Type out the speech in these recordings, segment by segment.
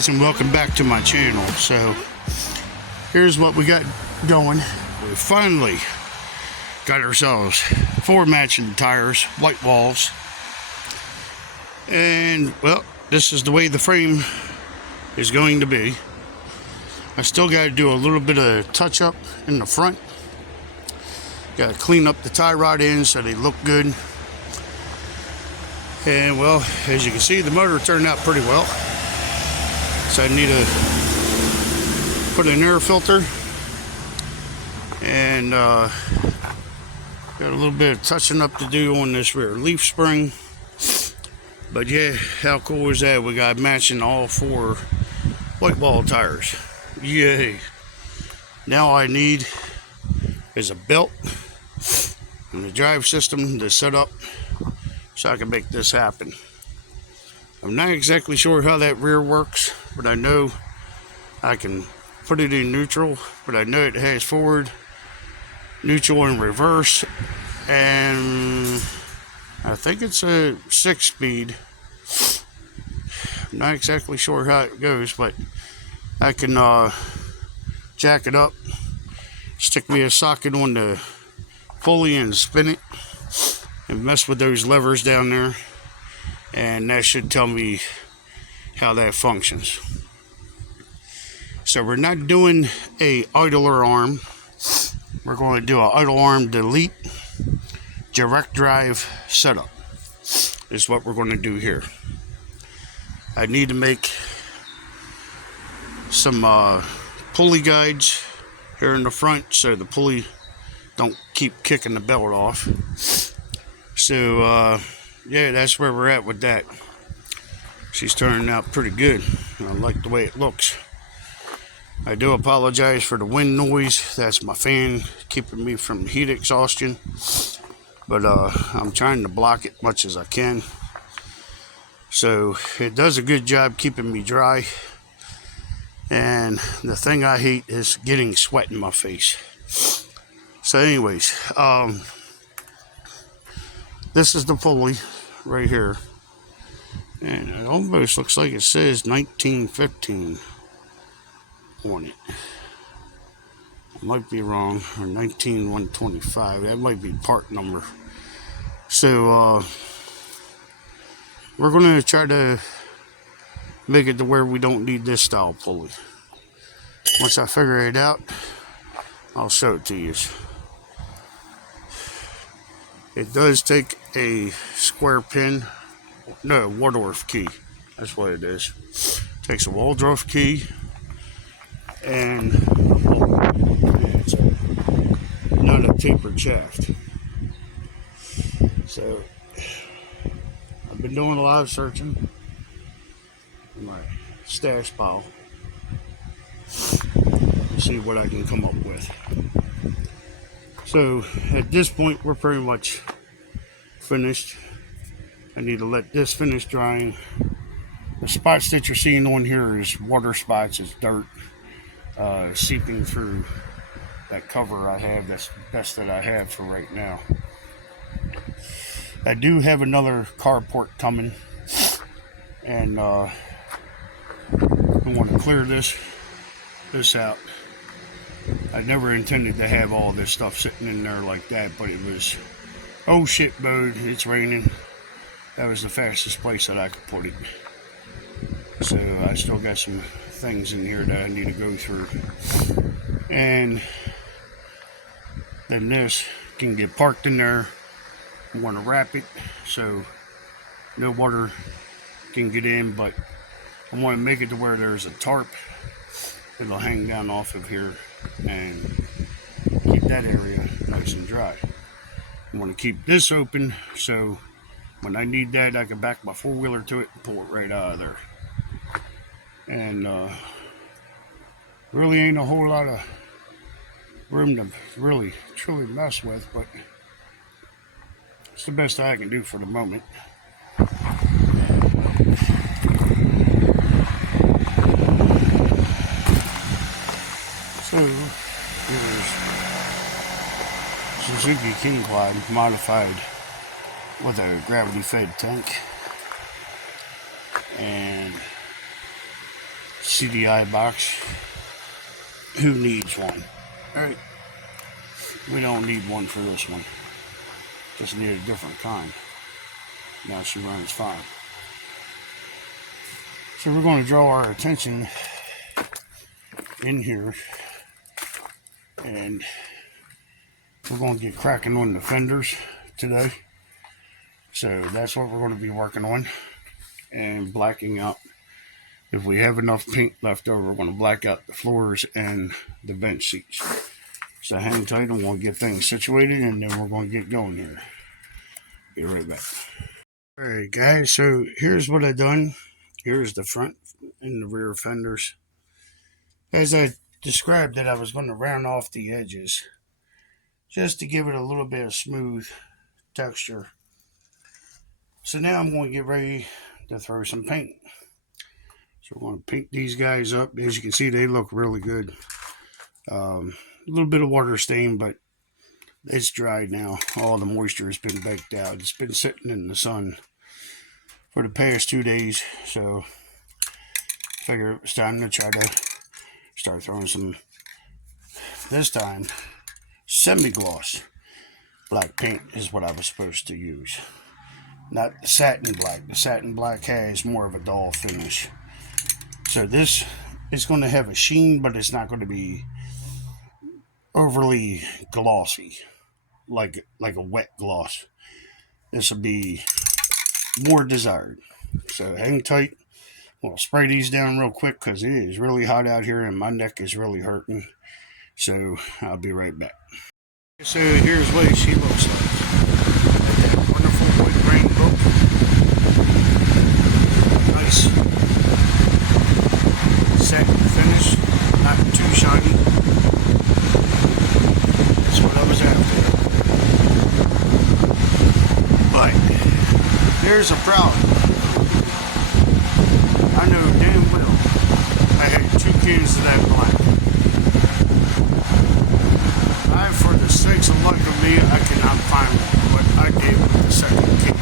guys, and welcome back to my channel. So here's what we got going. We finally got ourselves 4 matching tires, white walls, and well, this is the way the frame is going to be. I still got to do a little bit of touch up in the front. Got to clean up the tie rod ends so they look good. And well, as you can see, the motor turned out pretty well. So I need to put an air filter and got a little bit of touching up to do on this rear leaf spring. But yeah, how cool is that? We got matching all 4 white wall tires. Yay! Now I need is a belt and the drive system to set up so I can make this happen. I'm not exactly sure how that rear works, but I know I can put it in neutral, but I know it has forward, neutral, and reverse, and I think it's a 6-speed. I'm not exactly sure how it goes, but I can jack it up, stick me a socket on the pulley and spin it and mess with those levers down there, and that should tell me how that functions. So we're not doing a idler arm. We're going to do an idle arm delete direct drive setup is what we're going to do here. I need to make some pulley guides here in the front so the pulley don't keep kicking the belt off. So yeah, that's where we're at with that. She's turning out pretty good. I like the way it looks. I do apologize for the wind noise. That's my fan keeping me from heat exhaustion, but I'm trying to block it much as I can. So it does a good job keeping me dry, and the thing I hate is getting sweat in my face. So anyways, this is the pulley right here, and it almost looks like it says 1915 on it. I might be wrong, or 19125. That might be part number. So we're going to try to make it to where we don't need this style pulley. Once I figure it out, I'll show it to you. It does take a square pin, no, Waldorf key. That's what it is. Takes a Waldorf key, and it's not a tapered shaft. So I've been doing a lot of searching in my stash pile to see what I can come up with. So at this point, we're pretty much finished. I need to let this finish drying. The spots that you're seeing on here is water spots, it's dirt seeping through that cover I have. That's the best that I have for right now. I do have another carport coming, and I want to clear this out. I never intended to have all this stuff sitting in there like that, but it was, oh shit mode, it's raining. That was the fastest place that I could put it. So I still got some things in here that I need to go through. And then this can get parked in there. I want to wrap it so no water can get in, but I want to make it to where there's a tarp. It'll hang down off of here and keep that area nice and dry. I want to keep this open so when I need that, I can back my 4-wheeler to it and pull it right out of there. And really ain't a whole lot of room to really truly mess with, but it's the best I can do for the moment. So here's Suzuki Q.U.A.D. modified with a gravity fed tank, and CDI box. Who needs one? Alright. We don't need one for this one. Just need a different kind. Now she runs fine. So we're going to draw our attention in here, and we're going to get cracking on the fenders today. So that's what we're going to be working on, and blacking out. If we have enough paint left over, we're going to black out the floors and the bench seats. So hang tight, and we'll get things situated, and then we're going to get going here. Be right back. Alright guys, so here's what I've done. Here's the front and the rear fenders. As I described that I was going to round off the edges just to give it a little bit of smooth texture. So now I'm going to get ready to throw some paint. So we're going to paint these guys up. As you can see, they look really good. A little bit of water stain, but it's dried now. All the moisture has been baked out. It's been sitting in the sun for the past 2 days, so I figured it was time to try to start throwing some, this time, semi-gloss black paint is what I was supposed to use. Not the satin black. The satin black has more of a dull finish. So this is going to have a sheen, but it's not going to be overly glossy, like a wet gloss. This will be more desired. So hang tight. We'll spray these down real quick because it is really hot out here and my neck is really hurting. So I'll be right back. So here's what she looks like. That wonderful white rainbow. Nice satin finish, not too shiny. That's what I was after. But there's a problem. I know damn well I had 2 cans of that black. For the sakes of luck of me, I cannot find what I did with the second can.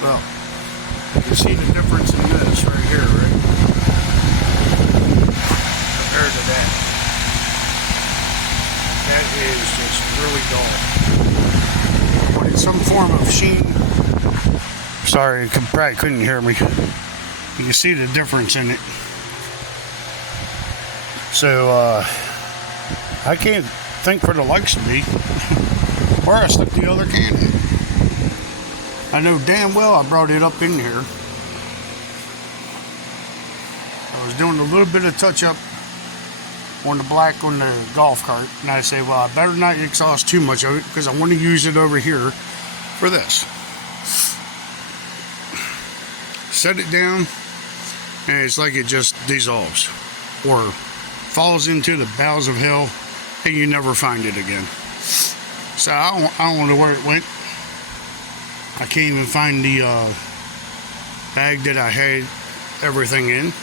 Well, you can see the difference in this right here, right? Compared to that. That is just really dull. Wanted some form of sheen. Sorry, you probably couldn't hear me. You can see the difference in it. So, I can't think for the likes of me where I stuck the other can in. I know damn well I brought it up in here. I was doing a little bit of touch-up on the black on the golf cart, and I say, well, I better not exhaust too much of it because I want to use it over here for this. Set it down, and it's like it just dissolves or falls into the bowels of hell, and you never find it again. So I don't know where it went. I can't even find the bag that I had everything in.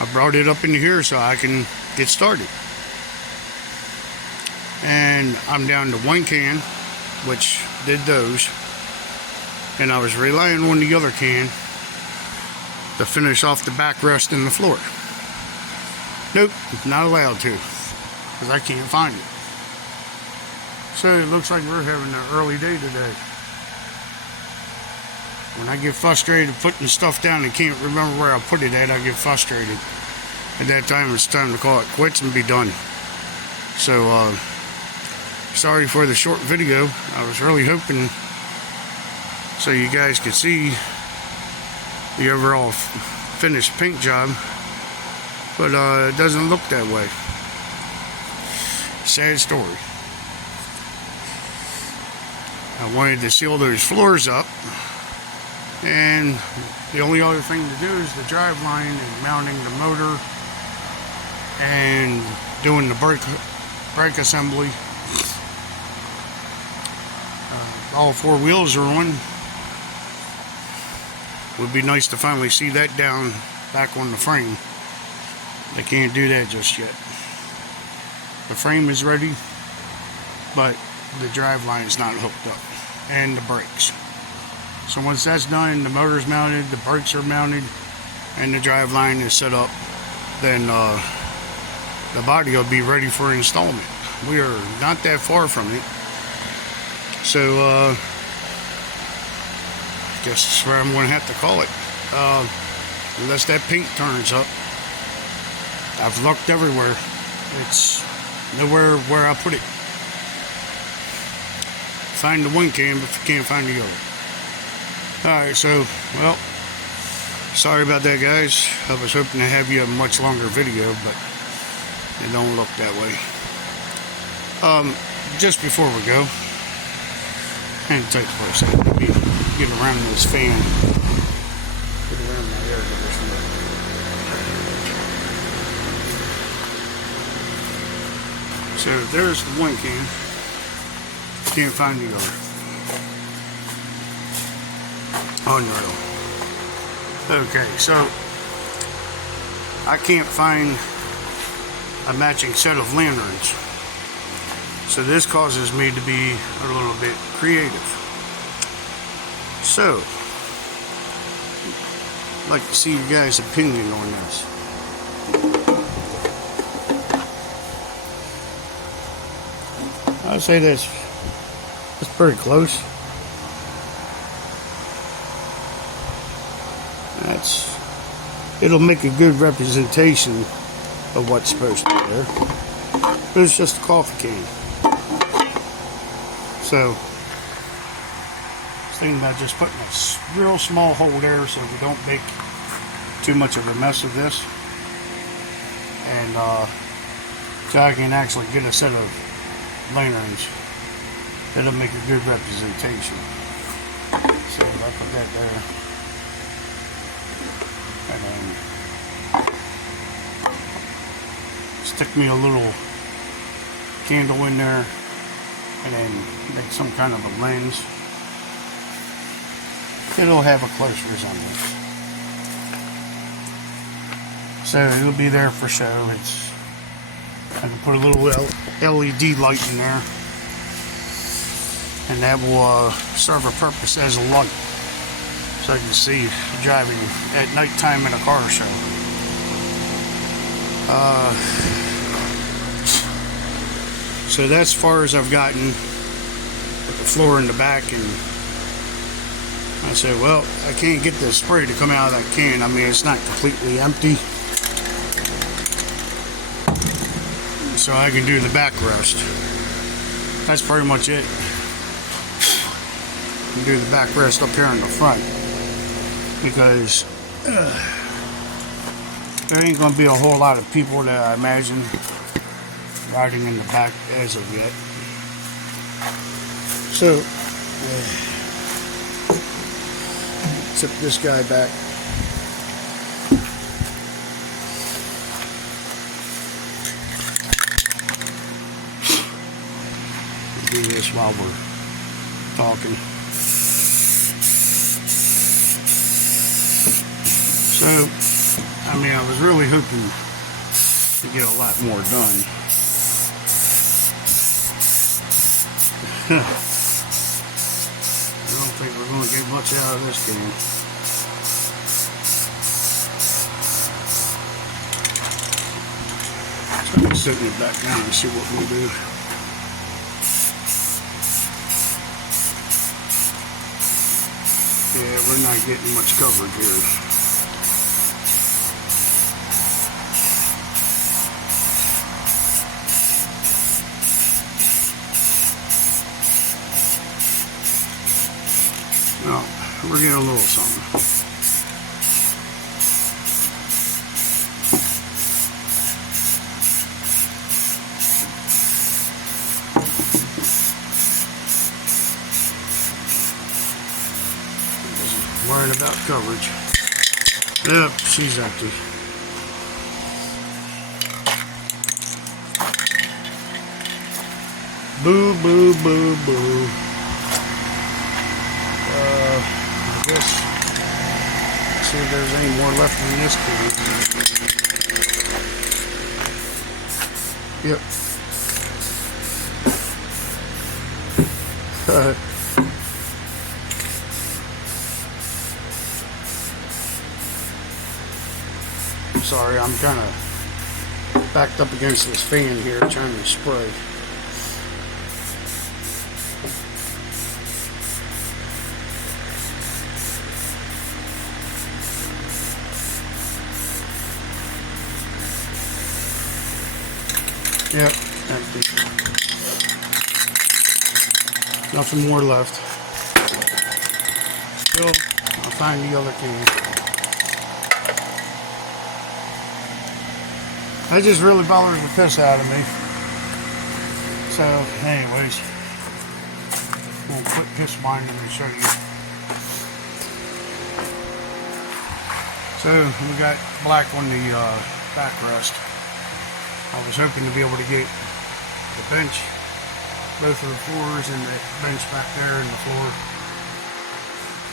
I brought it up in here so I can get started. And I'm down to 1 can, which did those. And I was relying on the other can to finish off the backrest and the floor. Nope, not allowed to, because I can't find it. So it looks like we're having an early day today. When I get frustrated putting stuff down and can't remember where I put it at, I get frustrated. At that time, it's time to call it quits and be done. So, sorry for the short video. I was really hoping so you guys could see the overall finished paint job, but it doesn't look that way. Sad story. I wanted to seal those floors up, and the only other thing to do is the drive line and mounting the motor and doing the brake assembly. All 4 wheels are on. Would be nice to finally see that down back on the frame. They can't do that just yet. The frame is ready. but the drive line is not hooked up, and the brakes. So once that's done, the motor's mounted, the brakes are mounted, and the drive line is set up, then the body will be ready for installment. We are not that far from it. So I guess that's where I'm going to have to call it. Unless that paint turns up. I've looked everywhere. It's nowhere where I put it. Find the one cam if you can't find the other. Alright, so, well, sorry about that, guys. I was hoping to have you a much longer video, but it don't look that way. Just before we go, hang tight for a second. Let me get around this fan. Get around my air conditioner. So there's the one can. Can't find the other. Unreal. Okay, so I can't find a matching set of lanterns. So this causes me to be a little bit creative. So, I'd like to see you guys' opinion on this. I'd say that's pretty close. It'll make a good representation of what's supposed to be there. But it's just a coffee can. So, I was thinking about just putting a real small hole there so we don't make too much of a mess of this. And so I can actually get a set of lanterns. That'll make a good representation. So I put that there. And then stick me a little candle in there, and then make some kind of a lens. It'll have a close resemblance. So it'll be there for show. I can put a little LED light in there, and that will serve a purpose as a light. So I can see driving at nighttime in a car show. So that's as far as I've gotten with the floor in the back, and I said, well, I can't get the spray to come out of that can. I mean, it's not completely empty. So I can do the backrest. That's pretty much it. I can do the backrest up here in the front, because there ain't going to be a whole lot of people that I imagine riding in the back as of yet. So, tip this guy back. Do this while we're talking. So, I mean, I was really hoping to get a lot more done. I don't think we're going to get much out of this game. So I'm setting it back down and see what we'll do. Yeah, we're not getting much coverage here. No, we're getting a little something. Worrying about coverage. Yep, she's empty. Boo, boo, boo, boo. I guess, let's see if there's any more left in this can. Yep. Sorry, I'm kind of backed up against this fan here trying to spray. Yep, empty. Nothing more left. Still, I'll find the other can. That just really bothers the piss out of me. So, anyways, we'll quit piss mining and show you. So, we got black on the backrest. I was hoping to be able to get the bench, both of the floors and the bench back there and the floor.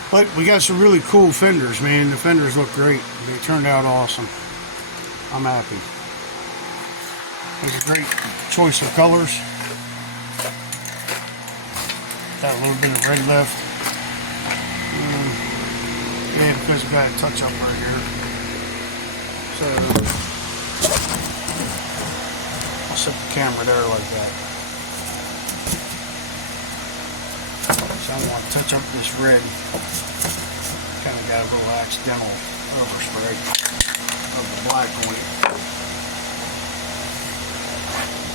But we got some really cool fenders, man. The fenders look great. They turned out awesome. I'm happy. There's a great choice of colors. Got a little bit of red left. Yeah, because we got a touch up right here. So I'll set the camera there like that. So I want to touch up this red. Kind of got a little accidental overspray of the black on it.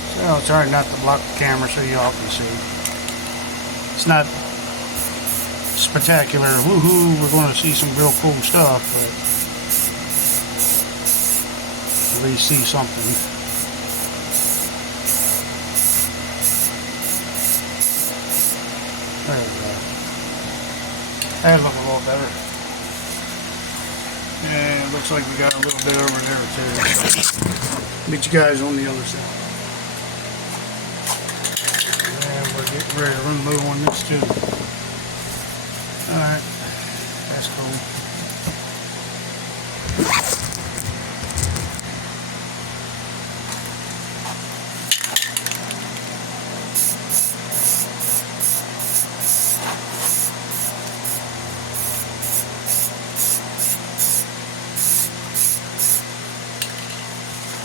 So I'll try not to block the camera so y'all can see. It's not spectacular, woohoo, we're going to see some real cool stuff, but at least see something. There we go. That looks a little better. And it looks like we got a little bit over there too. So meet you guys on the other side. And we're getting ready to run low on this too. Alright, that's cool.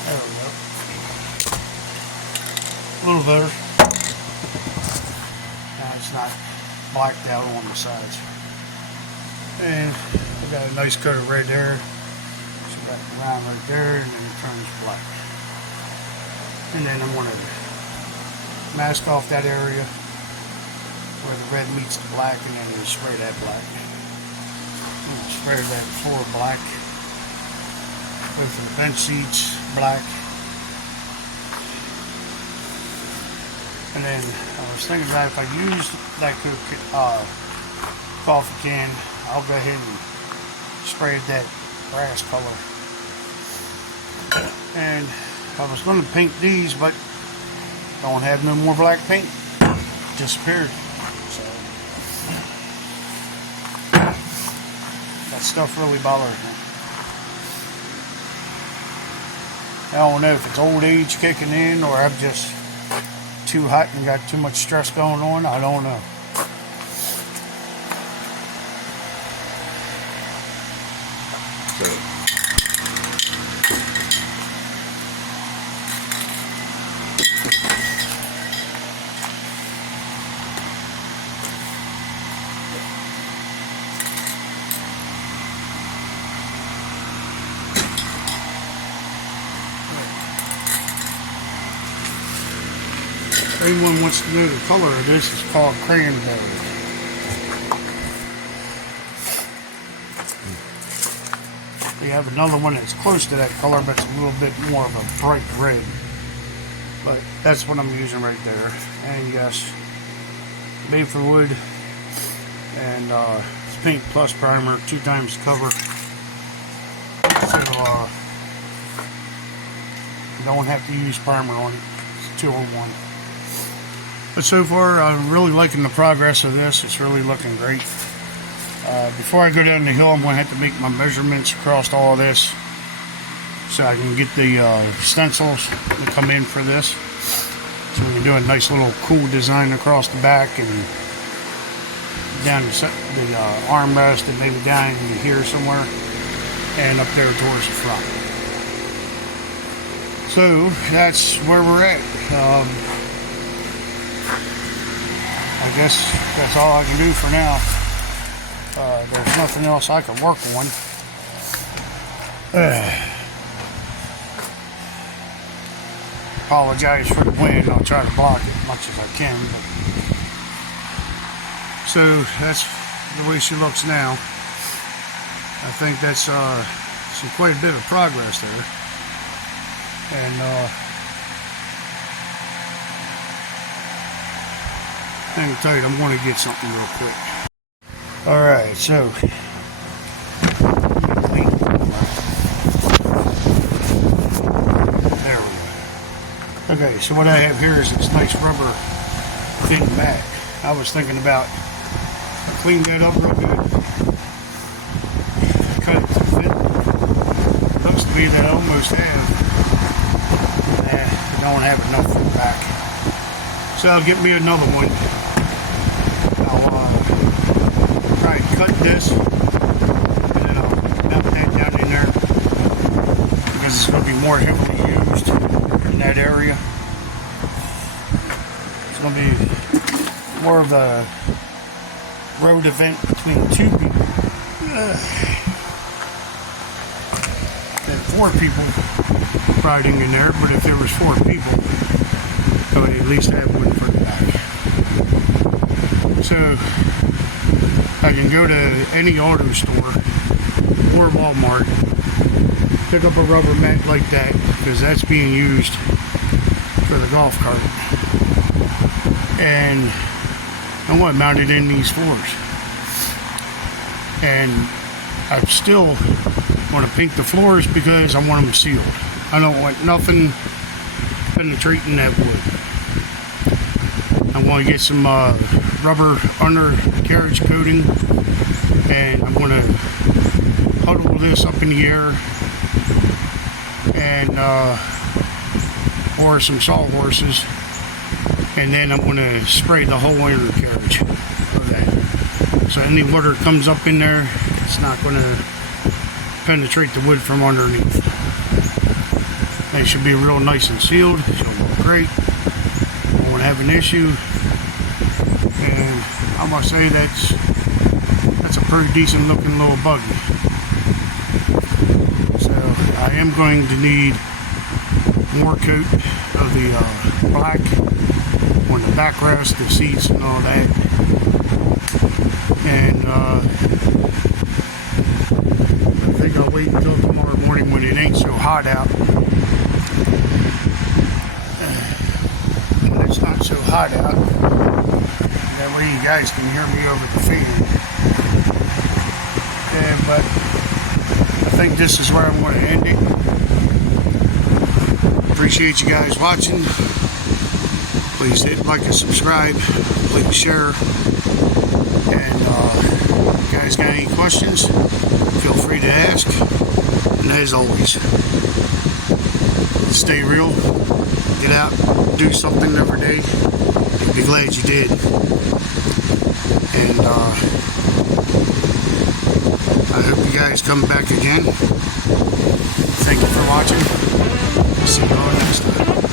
There we go. A little better. Now it's not blacked out on the sides. And I got a nice coat of red there. So back around right there, and then it turns black. And then I'm going to mask off that area where the red meets the black, and then spray that black. I'm going to spray that floor black. Both of the bench seats black. And then I was thinking that if I use that coffee can, I'll go ahead and spray that brass color. And I was going to paint these, but don't have no more black paint. Disappeared. So that stuff really bothers me. I don't know if it's old age kicking in or I'm just too hot and got too much stress going on. I don't know. If anyone wants to know the color of this, it's called cranberry. We have another one that's close to that color, but it's a little bit more of a bright red. But that's what I'm using right there. And yes, made for wood. And it's Paint Plus primer, 2 times cover. So you don't have to use primer on it. It's 2-in-1. But so far, I'm really liking the progress of this. It's really looking great. Before I go down the hill, I'm going to have to make my measurements across all of this so I can get the stencils that come in for this. So we can do a nice little cool design across the back and down the armrest and maybe down in here somewhere, and up there towards the front. So that's where we're at. I guess that's all I can do for now. There's nothing else I can work on. Apologize for the wind. I'll try to block it as much as I can. But. So that's the way she looks now. I think that's quite a bit of progress there. And let me tell you, I'm going to get something real quick. Alright, so there we go. Okay, so what I have here is this nice rubber getting back. I was thinking about clean that up real good. Cut it to fit. Looks to me that I almost have. I don't have enough for the back. So I'll get me another one. I'll try and cut this, and then I'll dump that down in there because it's going to be more heavily used in that area. It's going to be more of a road event between two people than 4 people riding in there. But if there was 4 people, I would at least have one for the back. So I can go to any auto store or Walmart, pick up a rubber mat like that, because that's being used for the golf cart, and I want it mounted in these floors. And I still want to paint the floors because I want them sealed. I don't want nothing penetrating that wood. I want to get some rubber undercarriage coating, and I'm going to huddle this up in the air and or some sawhorses, and then I'm going to spray the whole undercarriage of that. So any water comes up in there, it's not going to penetrate the wood from underneath. It should be real nice and sealed. It should look great. I won't have an issue. And I must say that's a pretty decent looking little buggy. So I am going to need more coat of the black on the backrest, the seats, and all that. And I think I'll wait until tomorrow morning when it ain't so hot out. When it's not so hot out. That way you guys can hear me over the fan. Yeah, but I think this is where I'm going to end it. Appreciate you guys watching. Please hit like and subscribe. Please share. And if you guys got any questions, feel free to ask. And as always, stay real. Get out, do something every day. Be glad you did. And I hope you guys come back again. Thank you for watching. See you all next time.